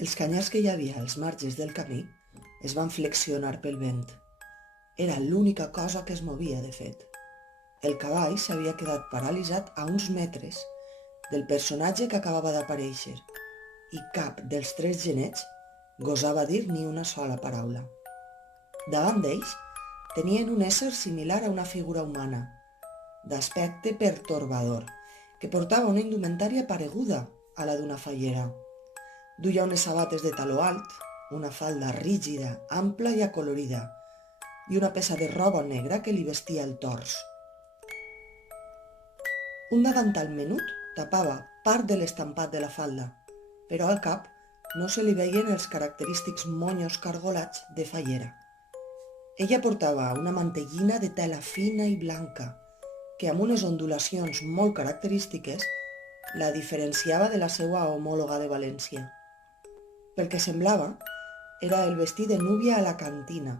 Els canyars que hi havia als marges del camí es van flexionar pel vent. Era l'única cosa que es movia, de fet. El cavall s'havia quedat paralitzat a uns metres del personatge que acabava d'aparèixer i cap dels tres genets gosava dir ni una sola paraula. Davant d'ells tenien un ésser similar a una figura humana, d'aspecte pertorbador, que portava una indumentària pareguda a la d'una fallera. Duia unes sabates de taló alt, una falda rígida, ampla i acolorida, i una peça de roba negra que li vestia el tors. Un davantal menut tapava part de l'estampat de la falda, però al cap no se li veien els característics monyos cargolats de fallera. Ella portava una mantellina de tela fina i blanca, que amb unes ondulacions molt característiques la diferenciava de la seva homòloga de València. Pel que semblava, era el vestit de núvia a la cantina,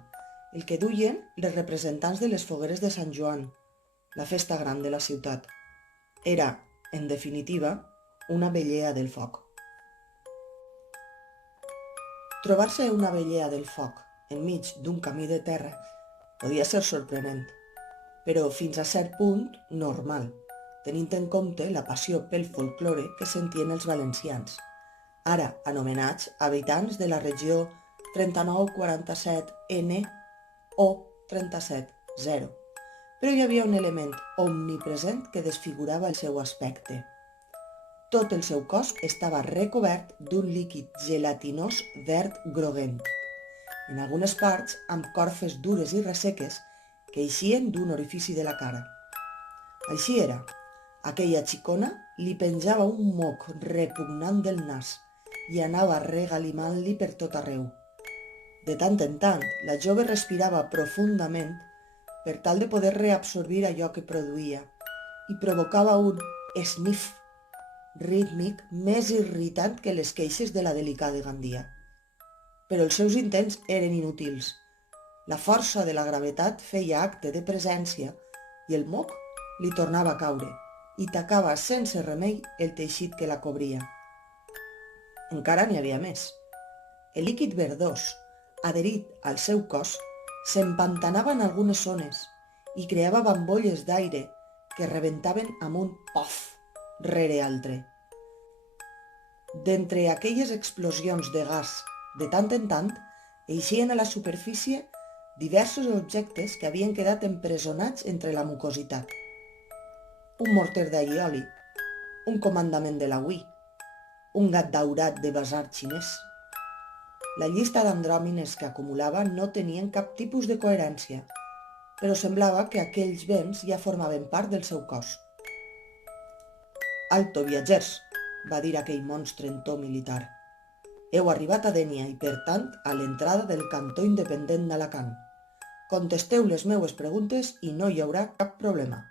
el que duien les representants de les fogueres de Sant Joan, la festa gran de la ciutat. Era, en definitiva, una vellea del foc. Trobar-se una vellea del foc enmig d'un camí de terra podia ser sorprenent, però fins a cert punt normal, tenint en compte la passió pel folklore que sentien els valencians, ara anomenats habitants de la regió 3947N o 370, però hi havia un element omnipresent que desfigurava el seu aspecte. Tot el seu cos estava recobert d'un líquid gelatinós verd groguenc, en algunes parts amb corfes dures i resseques que eixien d'un orifici de la cara. Així era, aquella xicona li penjava un moc repugnant del nas i anava regalimant-li per tot arreu. De tant en tant, la jove respirava profundament per tal de poder reabsorbir allò que produïa i provocava un sniff rítmic més irritant que les queixes de la delicada Gandia. Però els seus intents eren inútils. La força de la gravetat feia acte de presència i el moc li tornava a caure i tacava sense remei el teixit que la cobria. Encara n'hi havia més. El líquid verdós, adherit al seu cos, s'empantanava en algunes zones i creava bambolles d'aire que rebentaven amb un pof rere altre. D'entre aquelles explosions de gas, de tant en tant, eixien a la superfície diversos objectes que havien quedat empresonats entre la mucositat. Un morter d'allioli, un comandament de la Wii, un gat daurat de basar xinès. La llista d'andròmines que acumulava no tenien cap tipus de coherència, però semblava que aquells béns ja formaven part del seu cos. «Alto, viatgers», va dir aquell monstre en to militar. «Heu arribat a Dénia i, per tant, a l'entrada del cantó independent d'Alacant. Contesteu les meues preguntes i no hi haurà cap problema».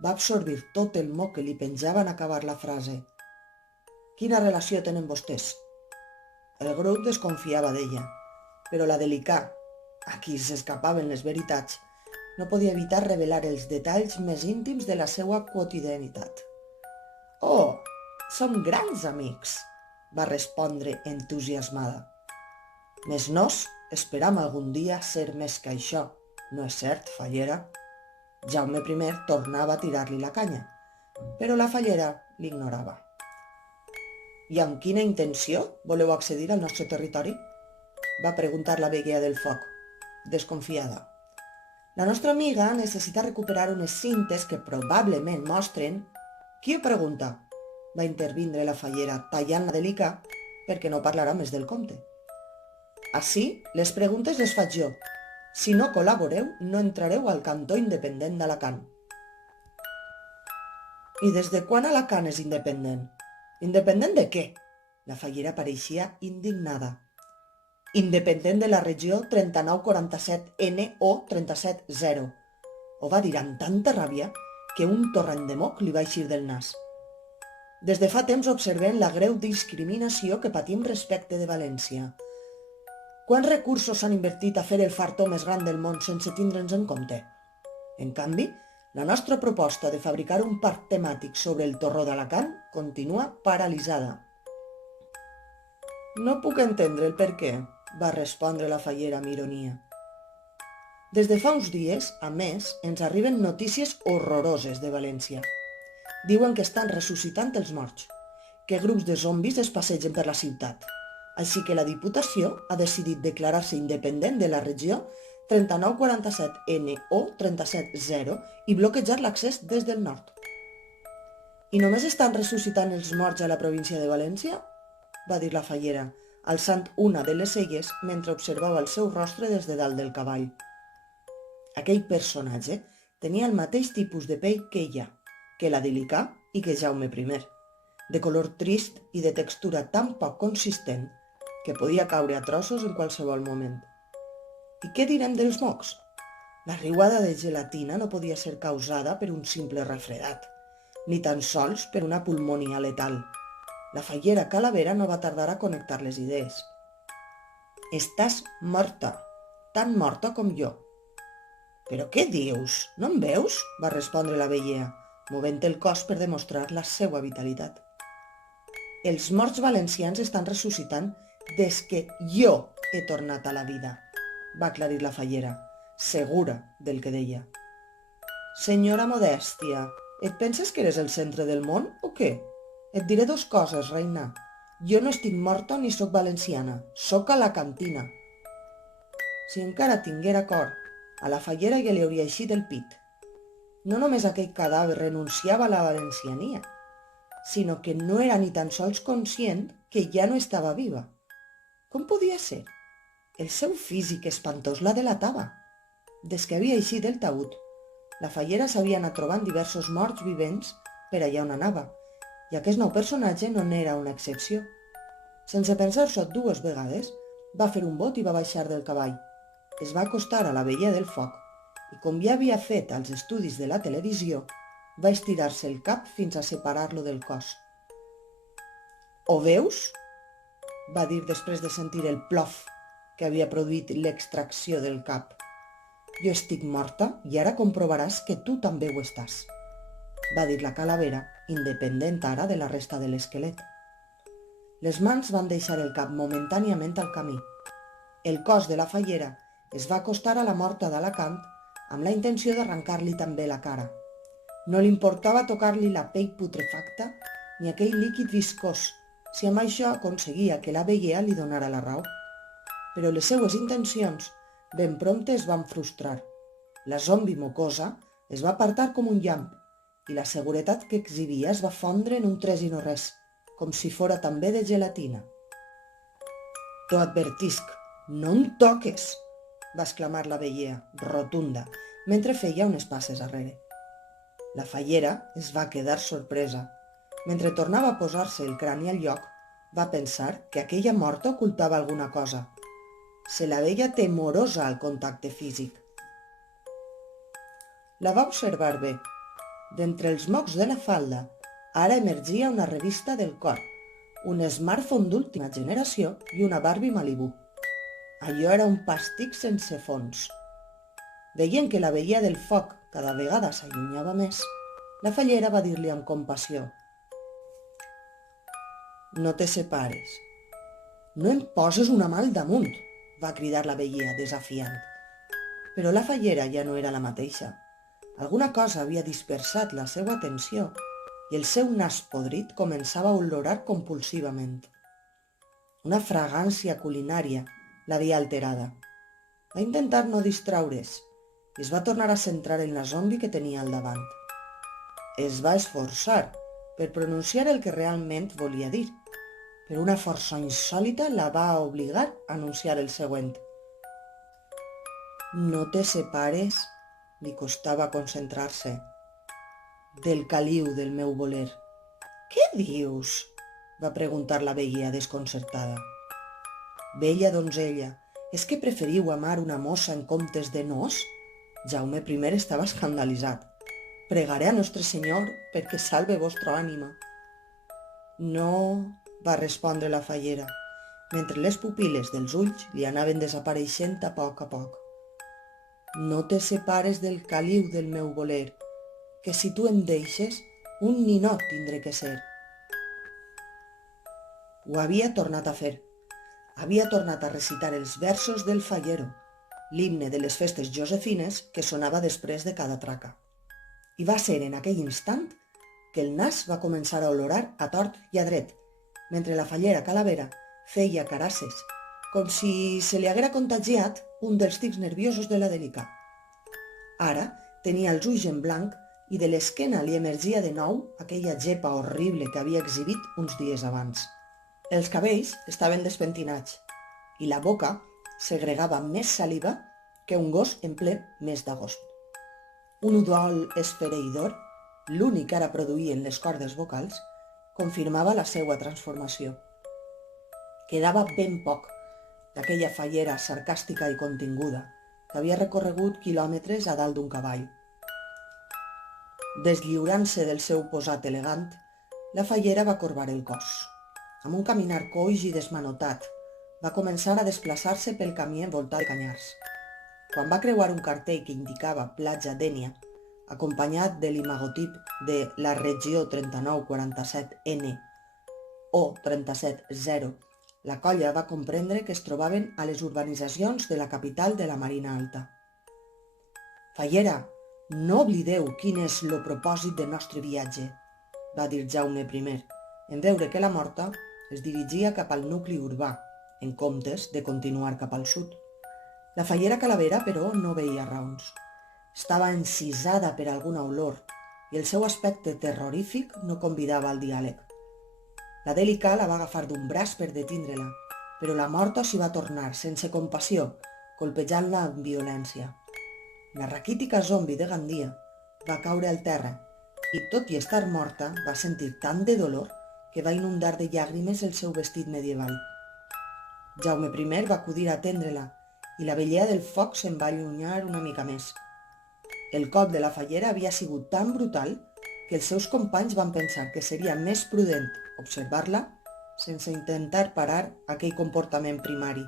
Va absorbir tot el moc que li penjava en acabar la frase. «Quina relació tenen vostès?» El grup desconfiava d'ella, però la delicà, a qui s'escapaven les veritats, no podia evitar revelar els detalls més íntims de la seva quotidianitat. «Oh, som grans amics», va respondre entusiasmada. «Mes nos esperam algun dia ser més que això, no és cert, fallera?» Jaume I tornava a tirar-li la canya, però la fallera l'ignorava. «I amb quina intenció voleu accedir al nostre territori?», va preguntar la vellea del foc, desconfiada. «La nostra amiga necessita recuperar unes cintes que probablement mostren...» «Qui ho pregunta?», va intervindre la fallera, tallant la delicà perquè no parlarà més del compte. «Ací les preguntes les faig jo. Si no col·laboreu, no entrareu al cantó independent d'Alacant». «I des de quan Alacant és independent?» «Independent de què?», la fallera pareixia indignada. «Independent de la regió 3947N o 370, ho va dir amb tanta ràbia que un torrent de moc li va eixir del nas. «Des de fa temps observem la greu discriminació que patim respecte de València. Quants recursos s'han invertit a fer el fartó més gran del món sense tindre'ns en compte? En canvi, la nostra proposta de fabricar un parc temàtic sobre el torró d'Alacant continua paralitzada». No puc entendre el per què, va respondre la fallera amb ironia. Des de fa uns dies, a més, ens arriben notícies horroroses de València. Diuen que estan ressuscitant els morts, que grups de zombis es passegen per la ciutat. Així que la Diputació ha decidit declarar-se independent de la regió 3947N o 370 i bloquejar l'accés des del nord. I només estan ressuscitant els morts a la província de València? Va dir la fallera, alçant una de les celles mentre observava el seu rostre des de dalt del cavall. Aquell personatge tenia el mateix tipus de pell que ella, que la d'Ilicà i que Jaume I, de color trist i de textura tan poc consistent que podia caure a trossos en qualsevol moment. I què direm dels mocs? La riuada de gelatina no podia ser causada per un simple refredat, ni tan sols per una pulmonia letal. La fallera Calavera no va tardar a connectar les idees. «Estàs morta, tan morta com jo». «Però què dius? No em veus?», va respondre la vellea, movent el cos per demostrar la seva vitalitat. «Els morts valencians estan ressuscitant des que jo he tornat a la vida», va aclarir la fallera, segura del que deia. «Senyora Modèstia, et penses que eres el centre del món o què? Et diré dos coses, reina. Jo no estic morta ni sóc valenciana, sóc alacantina». Si encara tinguera cor, a la fallera ja li hauria eixit el pit. No només aquell cadàver renunciava a la valenciania, sinó que no era ni tan sols conscient que ja no estava viva. Com podia ser? El seu físic espantós la delatava. Des que havia eixit del taüt, la fallera s'havia anat trobant diversos morts vivents per allà on anava, i aquest nou personatge no n'era una excepció. Sense pensar-s'ho dues vegades, va fer un bot i va baixar del cavall. Es va acostar a la vella del foc i, com ja havia fet als estudis de la televisió, va estirar-se el cap fins a separar-lo del cos. «Ho veus?», va dir després de sentir el plof que havia produït l'extracció del cap. «Jo estic morta i ara comprovaràs que tu també ho estàs», va dir la Calavera, independent ara de la resta de l'esquelet. Les mans van deixar el cap momentàniament al camí. El cos de la fallera es va acostar a la morta d'Alacant amb la intenció d'arrencar-li també la cara. No li importava tocar-li la pell putrefacta ni aquell líquid viscós, si amb això aconseguia que la vellea li donara la raó. Però les seues intencions ben prompte es van frustrar. La zombi mocosa es va apartar com un llamp i la seguretat que exhibia es va fondre en un tres i no res, com si fora també de gelatina. «T'ho advertisc, no em toques!», va exclamar la vellea, rotunda, mentre feia unes passes arrere. La fallera es va quedar sorpresa. Mentre tornava a posar-se el crani al lloc, va pensar que aquella morta ocultava alguna cosa. Se la veia temorosa al contacte físic. La va observar bé. D'entre els mocs de la falda, ara emergia una revista del cor, un smartphone d'última generació i una Barbie Malibu. Allò era un pàstic sense fons. Veient que la vella del foc cada vegada s'allunyava més, la fallera va dir-li amb compassió: «No te separes». «No em poses una mà al damunt», va cridar la vella desafiant. Però la fallera ja no era la mateixa. Alguna cosa havia dispersat la seva atenció i el seu nas podrit començava a olorar compulsivament. Una fragància culinària l'havia alterada. Va intentar no distraure's i es va tornar a centrar en la zombi que tenia al davant. Es va esforçar per pronunciar el que realment volia dir, però una força insòlita la va obligar a anunciar el següent. «No te separes», li costava concentrar-se, «del caliu del meu voler». «Què dius?», va preguntar la vella desconcertada. «Bella donzella, és que preferiu amar una mossa en comptes de nos?» Jaume I estava escandalitzat. «Pregaré a Nostre Senyor perquè salve vostra ànima». «No», va respondre la fallera, mentre les pupil·les dels ulls li anaven desapareixent a poc. «No te separes del caliu del meu voler, que si tu em deixes, un ninot tindré que ser». Ho havia tornat a fer. havia tornat a recitar els versos del fallero, l'himne de les festes josefines que sonava després de cada traca. I va ser en aquell instant que el nas va començar a olorar a tort i a dret, mentre la fallera Calavera feia carasses, com si se li haguera contagiat un dels tics nerviosos de la Delica. Ara tenia els ulls en blanc i de l'esquena li emergia de nou aquella gepa horrible que havia exhibit uns dies abans. Els cabells estaven despentinats i la boca segregava més saliva que un gos en ple mes d'agost. Un udol esfereïdor, l'únic que ara produïen les cordes vocals, confirmava la seva transformació. Quedava ben poc d'aquella fallera sarcàstica i continguda que havia recorregut quilòmetres a dalt d'un cavall. Deslliurant-se del seu posat elegant, la fallera va corbar el cos. Amb un caminar coix i desmanotat, va començar a desplaçar-se pel camí envoltat de canyars. Quan va creuar un cartell que indicava Platja Dénia, acompanyat de l'imagotip de la regió 3947N o 370, la colla va comprendre que es trobaven a les urbanitzacions de la capital de la Marina Alta. «Fallera, no oblideu quin és el propòsit del nostre viatge», va dir Jaume I, en veure que la morta es dirigia cap al nucli urbà, en comptes de continuar cap al sud. La fallera Calavera, però, no veia raons. Estava encisada per alguna olor i el seu aspecte terrorífic no convidava al diàleg. La Dèlica la va agafar d'un braç per detindre-la, però la morta s'hi va tornar, sense compassió, colpejant-la amb violència. La raquítica zombi de Gandia va caure al terra i, tot i estar morta, va sentir tant de dolor que va inundar de llàgrimes el seu vestit medieval. Jaume I va acudir a atendre-la i la vellea del foc se'n va allunyar una mica més. El cop de la fallera havia sigut tan brutal que els seus companys van pensar que seria més prudent observar-la sense intentar parar aquell comportament primari.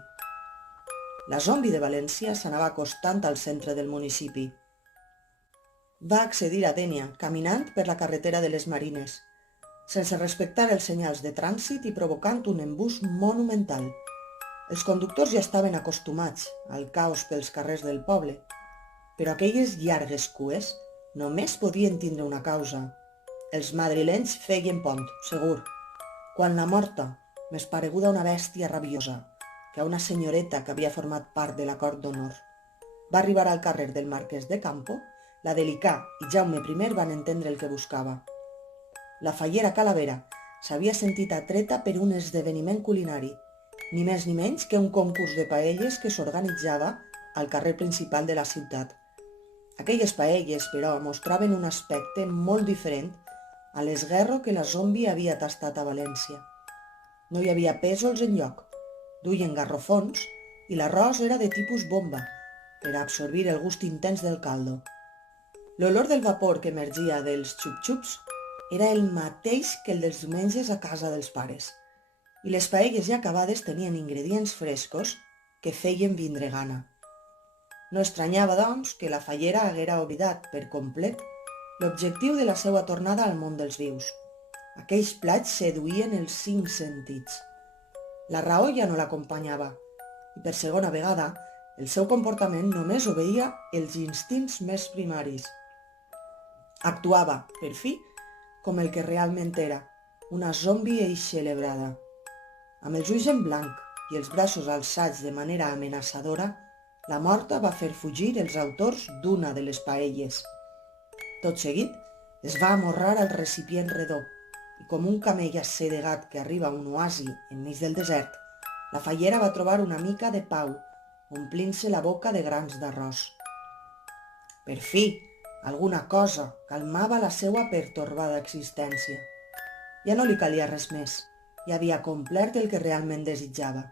La zombi de València s'anava acostant al centre del municipi. Va accedir a Dénia caminant per la carretera de les Marines, sense respectar els senyals de trànsit i provocant un embús monumental. Els conductors ja estaven acostumats al caos pels carrers del poble, però aquelles llargues cues només podien tindre una causa. Els madrilenys feien pont, segur, quan la morta, més pareguda a una bèstia rabiosa que a una senyoreta que havia format part de la cort d'honor, va arribar al carrer del Marquès de Campo, la Delicà i Jaume I van entendre el que buscava. La fallera Calavera s'havia sentit atreta per un esdeveniment culinari, ni més ni menys que un concurs de paelles que s'organitzava al carrer principal de la ciutat. Aquelles paelles, però, mostraven un aspecte molt diferent a l'esguerro que la zombi havia tastat a València. No hi havia pèsols enlloc, duien garrofons i l'arròs era de tipus bomba, per a absorbir el gust intens del caldo. L'olor del vapor que emergia dels xup-xups era el mateix que el dels diumenges a casa dels pares, i les paelles ja acabades tenien ingredients frescos que feien vindre gana. No estranyava, doncs, que la fallera haguera oblidat per complet l'objectiu de la seva tornada al món dels vius. Aquells plats seduïen els 5 sentits. La raó ja no l'acompanyava, i per segona vegada el seu comportament només obeïa els instints més primaris. Actuava, per fi, com el que realment era, una zombi eixelebrada. Amb els ulls en blanc i els braços alçats de manera amenaçadora, la morta va fer fugir els autors d'una de les paelles. Tot seguit, es va amorrar al recipient redó i, com un camell assedegat que arriba a un oasi enmig del desert, la fallera va trobar una mica de pau, omplint-se la boca de grans d'arròs. Per fi, alguna cosa calmava la seva pertorbada existència. Ja no li calia res més, ja havia complert el que realment desitjava.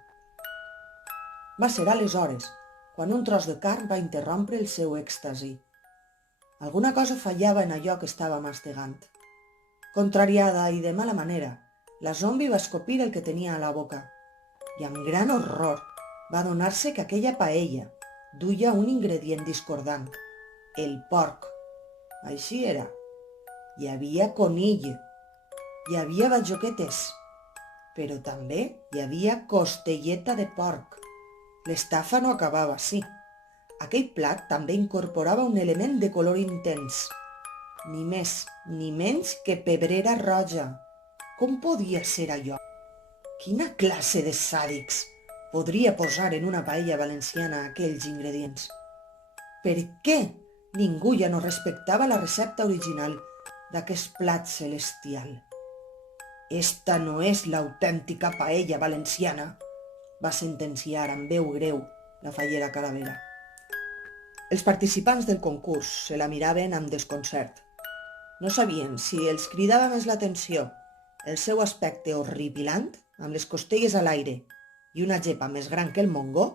Va ser aleshores quan un tros de carn va interrompre el seu èxtasi. Alguna cosa fallava en allò que estava mastegant. Contrariada i de mala manera, la zombi va escopir el que tenia a la boca i amb gran horror va adonar-se que aquella paella duia un ingredient discordant, el porc. Així era. Hi havia conill, hi havia bajoquetes, però també hi havia costelleta de porc. L'estafa no acabava així. Aquell plat també incorporava un element de color intens. Ni més ni menys que pebrera roja. Com podia ser allò? Quina classe de sàdics podria posar en una paella valenciana aquells ingredients? Per què ningú ja no respectava la recepta original d'aquest plat celestial? «Esta no és l'autèntica paella valenciana», va sentenciar amb veu greu la fallera Calavera. Els participants del concurs se la miraven amb desconcert. No sabien si els cridava més l'atenció el seu aspecte horripilant, amb les costelles a l'aire i una gepa més gran que el Montgó,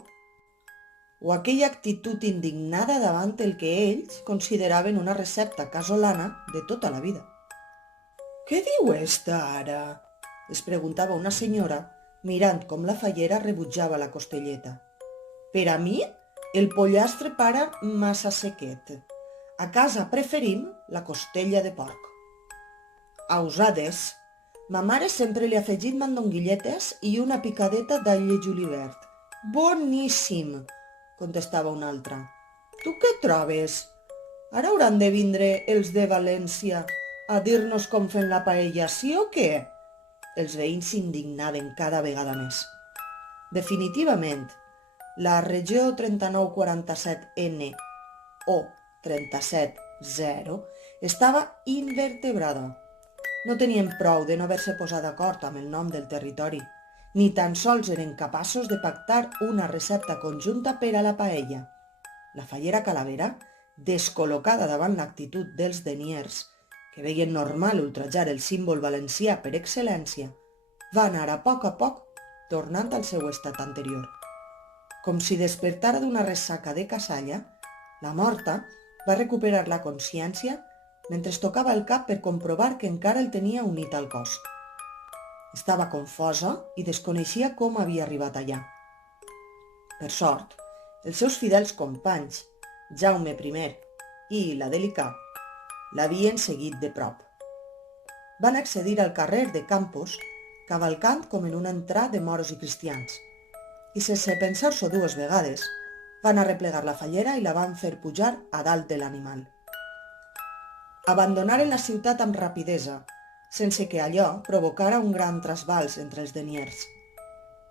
o aquella actitud indignada davant el que ells consideraven una recepta casolana de tota la vida. «Què diu esta ara?», es preguntava una senyora mirant com la fallera rebutjava la costelleta. «Per a mi, el pollastre para massa sequet. A casa preferim la costella de porc». «Ausades, ma mare sempre li ha afegit mandonguilletes i una picadeta d'all i julivert. Boníssim», contestava una altra. «Tu què trobes? Ara hauran de vindre els de València a dir-nos com fem la paella, sí o què?» Els veïns s'indignaven cada vegada més. Definitivament, la regió 3947N o 370 estava invertebrada. No tenien prou de no haver-se posat d'acord amb el nom del territori, ni tan sols eren capaços de pactar una recepta conjunta per a la paella. La fallera Calavera, descol·locada davant l'actitud dels deniers, que veien normal ultrajar el símbol valencià per excel·lència, va anar a poc tornant al seu estat anterior. Com si despertara d'una ressaca de casalla, la morta va recuperar la consciència mentre es tocava el cap per comprovar que encara el tenia unit al cos. Estava confosa i desconeixia com havia arribat allà. Per sort, els seus fidels companys, Jaume I i la Delicà, l'havien seguit de prop. Van accedir al carrer de Campos cavalcant com en un entrar de moros i cristians, i sense pensar-s'ho dues vegades, van arreplegar la fallera i la van fer pujar a dalt de l'animal. Abandonaren la ciutat amb rapidesa, sense que allò provocara un gran trasbals entre els deniers.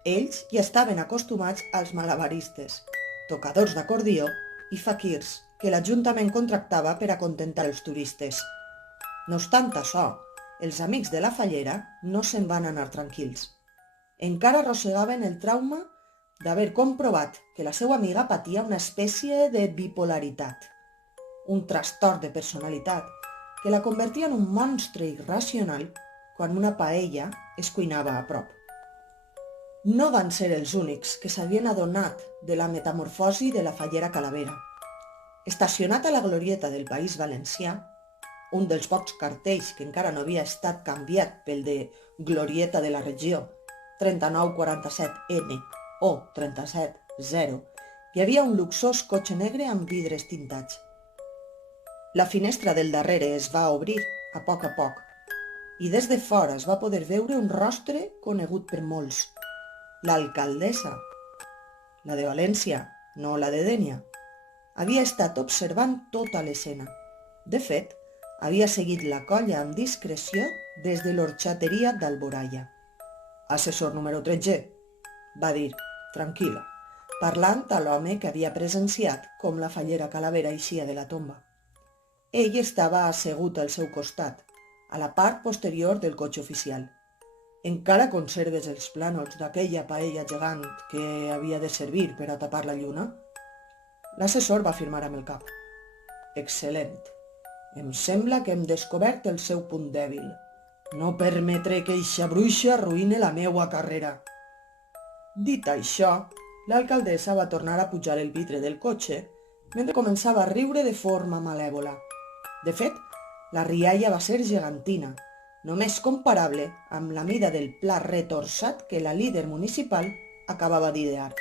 Ells ja estaven acostumats als malabaristes, tocadors d'acordió i faquirs que l'Ajuntament contractava per acontentar els turistes. No obstant això, els amics de la fallera no se'n van anar tranquils. Encara arrossegaven el trauma d'haver comprovat que la seva amiga patia una espècie de bipolaritat, un trastorn de personalitat que la convertia en un monstre irracional quan una paella es cuinava a prop. No van ser els únics que s'havien adonat de la metamorfosi de la fallera Calavera. Estacionat a la glorieta del País Valencià, un dels pocs cartells que encara no havia estat canviat pel de glorieta de la regió 3947N o 370, hi havia un luxós cotxe negre amb vidres tintats. La finestra del darrere es va obrir a poc i des de fora es va poder veure un rostre conegut per molts. L'alcaldessa, la de València, no la de Dénia, havia estat observant tota l'escena. De fet, havia seguit la colla amb discreció des de l'orxateria d'Alboraya. «Assessor número 13», va dir, tranquil·la, parlant a l'home que havia presenciat com la fallera Calavera eixia de la tomba. Ell estava assegut al seu costat, a la part posterior del cotxe oficial. «Encara conserves els plànols d'aquella paella gegant que havia de servir per a tapar la lluna?» L'assessor va afirmar amb el cap. «Excel·lent. Em sembla que hem descobert el seu punt dèbil. No permetré que eixa bruixa arruïni la meua carrera». Dit això, l'alcaldessa va tornar a pujar el vidre del cotxe mentre començava a riure de forma malèvola. De fet, la rialla va ser gegantina, només comparable amb la mida del pla retorçat que la líder municipal acabava d'idear.